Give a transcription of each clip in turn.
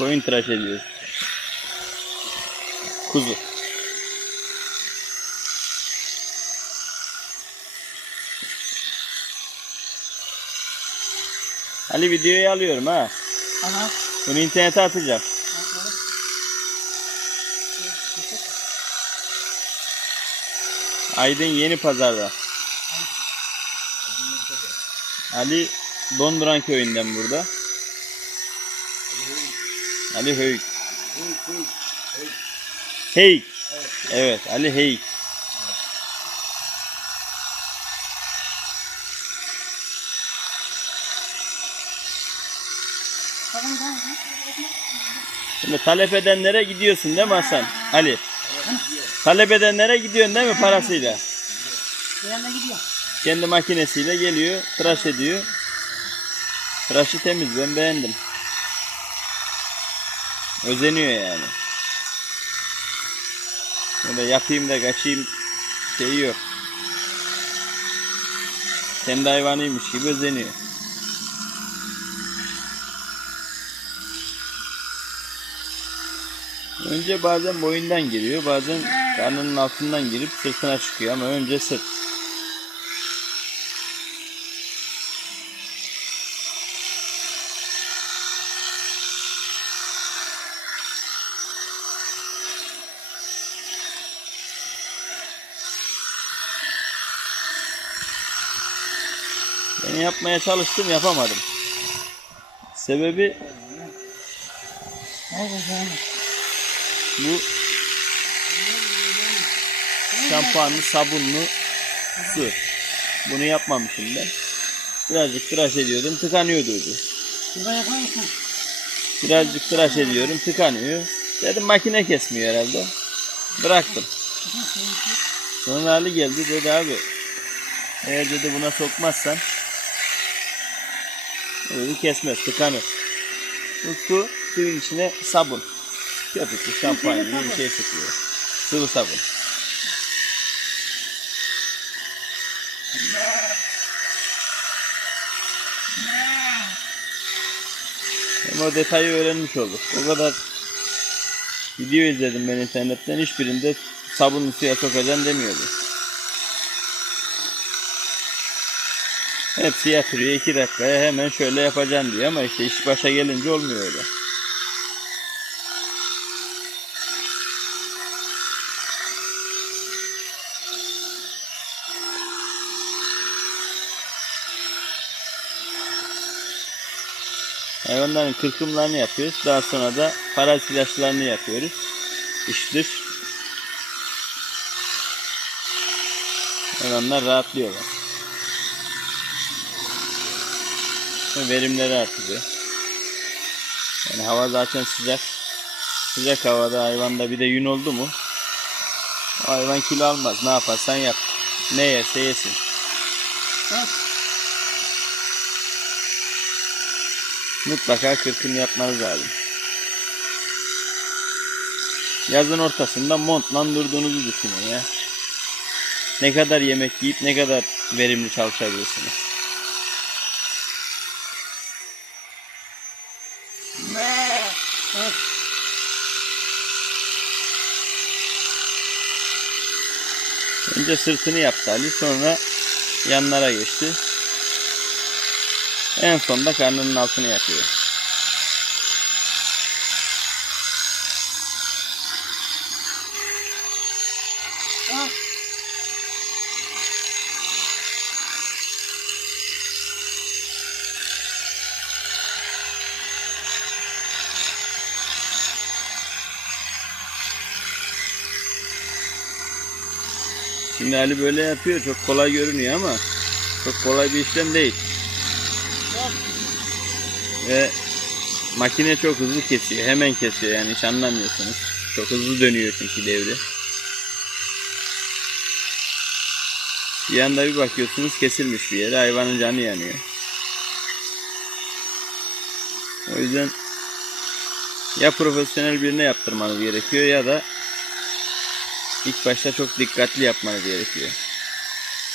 Koyun tıraş ediyoruz. Kuzu. Ali videoyu alıyorum ha. Aha. Bunu internete atacağım. Aydın Yeni Pazar'da. Ali Donduran köyünden burada. Ali Höyük. Heyik. Evet Ali Heyik. Şimdi talep edenlere gidiyorsun değil mi Hasan? Ali. Talep edenlere gidiyorsun değil mi parasıyla? Kendi makinesiyle geliyor, tıraş ediyor. Tıraşı temiz, ben beğendim. Özeniyor yani. Böyle yapayım da kaçayım şeyi yok. Kendi hayvanıymış gibi özeniyor. Önce bazen boyundan giriyor, bazen karnının altından girip sırtına çıkıyor ama önce sırt. Ben yapmaya çalıştım yapamadım. Sebebi bu şampuanlı sabunlu su. Bunu yapmamışım ben. Birazcık tıraş ediyordum tıkanıyordu ucu. Birazcık tıraş ediyorum tıkanıyor. Dedim makine kesmiyor herhalde. Bıraktım. Sonra Ali geldi dedi abi eğer dedi buna sokmazsan dedi kesmez tıkanır. Bu su suyun içine sabun. Köpüklü şampuan gibi bir şey sıkıyor. Sıvı sabun. Hem o detayı öğrenmiş olduk. O kadar video izledim ben internetten. Hiçbirinde sabunlu suya sokacaksın demiyordu. Hepsi yatırıyor iki dakikaya hemen şöyle yapacaksın diyor ama işte iş başa gelince olmuyor öyle. Hayvanların kırkımlarını yapıyoruz. Daha sonra da parazit yapıyoruz. Dış. Hayvanlar rahatlıyorlar. Ve verimleri artıyor. Yani hava zaten sıcak. Sıcak havada hayvanda bir de yün oldu mu hayvan kilo almaz. Ne yaparsan yap. Ne yerse yesin. Mutlaka kırkım yapmanız lazım. Yazın ortasında montla durduğunuzu düşünün ya. Ne kadar yemek yiyip ne kadar verimli çalışabilirsiniz. Önce sırtını yaptı Ali sonra yanlara geçti. En sonunda karnının altını yapıyor. Şimdi Ali böyle yapıyor çok kolay görünüyor ama çok kolay bir işlem değil. Ve makine çok hızlı kesiyor. Hemen kesiyor yani hiç anlamıyorsunuz. Çok hızlı dönüyor çünkü devri. Bir anda bir bakıyorsunuz kesilmiş bir yere hayvanın canı yanıyor. O yüzden ya profesyonel birine yaptırmanız gerekiyor ya da ilk başta çok dikkatli yapmanız gerekiyor.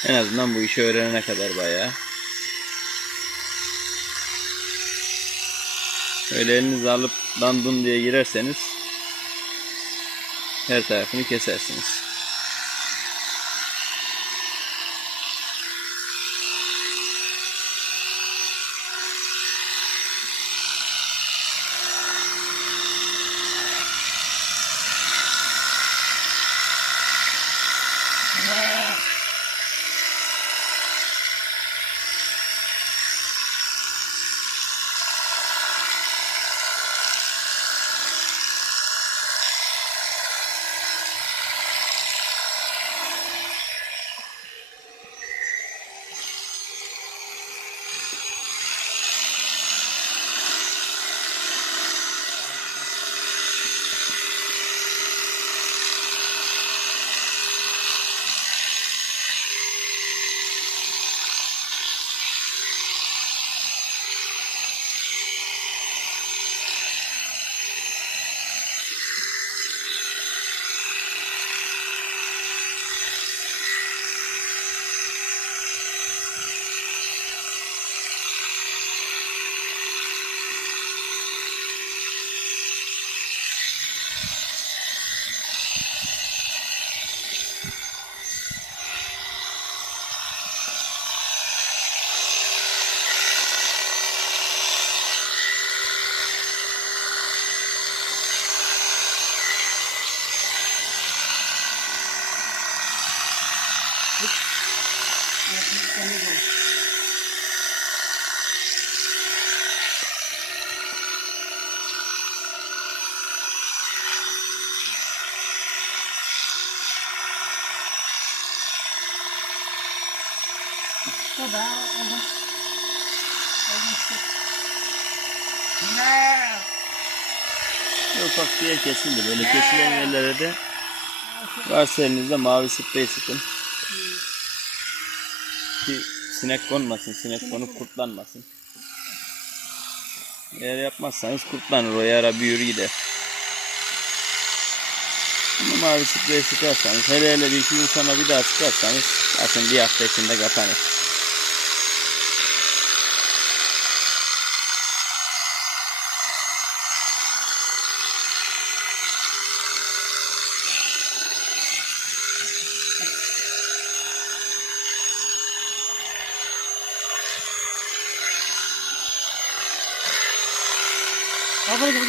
En azından bu işi öğrenene kadar bayağı. Öyle elinizi alıp dandun diye girerseniz her tarafını kesersiniz. Baba, oldu. Oldu. Ne? Ufak bir yer kesildi. Böyle kesilen yerlere de varsa elinizde mavi sprey sıkın. Ki sinek konmasın, sinek konup kurtlanmasın. Eğer yapmazsanız kurtlanır, o yara büyür gider. Ama mavi sprey sıkarsanız, hele hele bir iki gün sonra bir daha sıkarsanız zaten bir hafta içinde kapanır. 危ない危ない。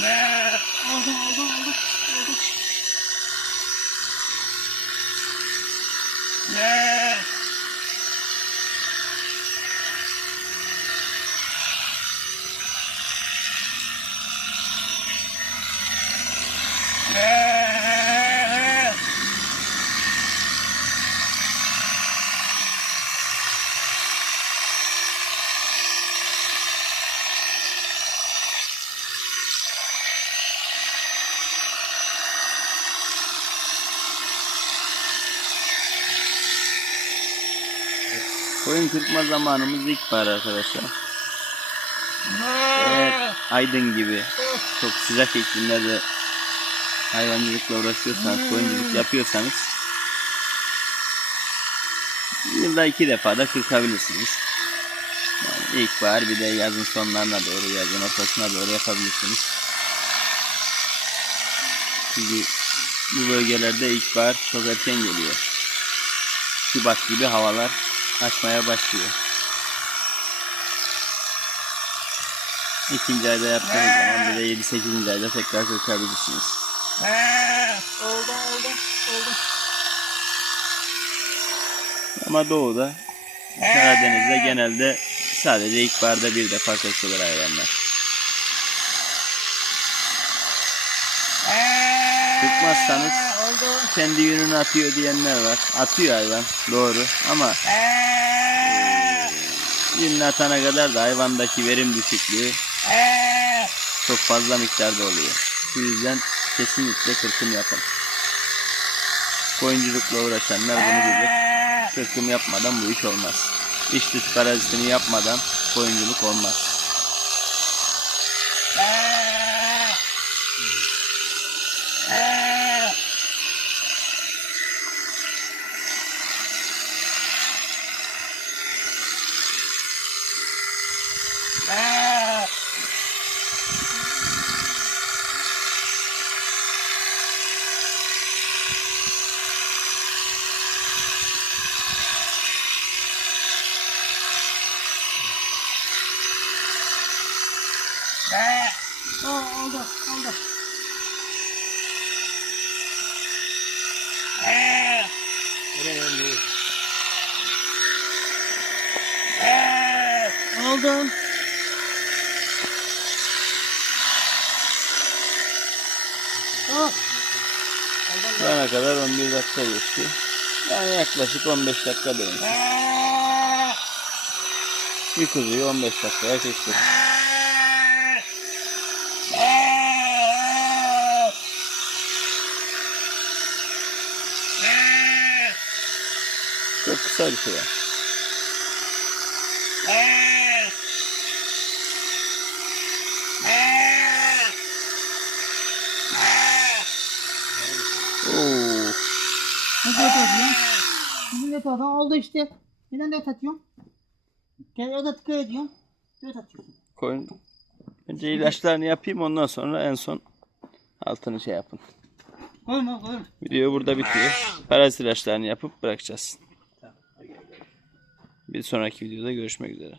ねえ。い危な。Kırpma zamanımız ilkbahar arkadaşlar. Eğer Aydın gibi çok sıcak iklimlerde hayvancılıkla uğraşıyorsanız, koyunculuk yapıyorsanız yılda iki defa da kırkabilirsiniz. Yani ilkbahar bir de yazın sonlarına doğru, yazın ortasına doğru yapabilirsiniz. Çünkü bu bölgelerde ilkbahar çok erken geliyor. Şubat gibi havalar açmaya başlıyor. İkinci ayda yaptığınız zaman bir de 7-8. ayda tekrar kırkabilirsiniz. Ne? Oldu, oldu, oldu. Ama doğuda Karadeniz'de genelde sadece ilkbaharda bir defa kırkılır hayvanlar. Kırpmazsanız Oldu. kendi yününü atıyor diyenler var. Atıyor hayvan doğru ama yününü atana kadar da hayvandaki verim düşüklüğü çok fazla miktarda oluyor. Bu yüzden kesinlikle kırkım yapın. Koyunculukla uğraşanlar bunu bilir. Kırkım yapmadan bu iş olmaz. İç dış parazitini yapmadan koyunculuk olmaz. Oldu. Oh, Şu ana kadar 11 dakika geçti. Yani yaklaşık 15 dakika. Aa! Bir kuzuyu 15 dakikaya! Aa! Çok kısa bir süre. Atıyorsun? Dört atıyorsun. Oldu işte. Neden dört atıyorsun? Gel o da tıkır ediyorsun. Dört atıyorsun. Koyun. Önce ilaçlarını yapayım ondan sonra en son altını şey yapın. Koyma koyma. Video burada bitiyor. Parazit ilaçlarını yapıp bırakacağız. Bir sonraki videoda görüşmek üzere.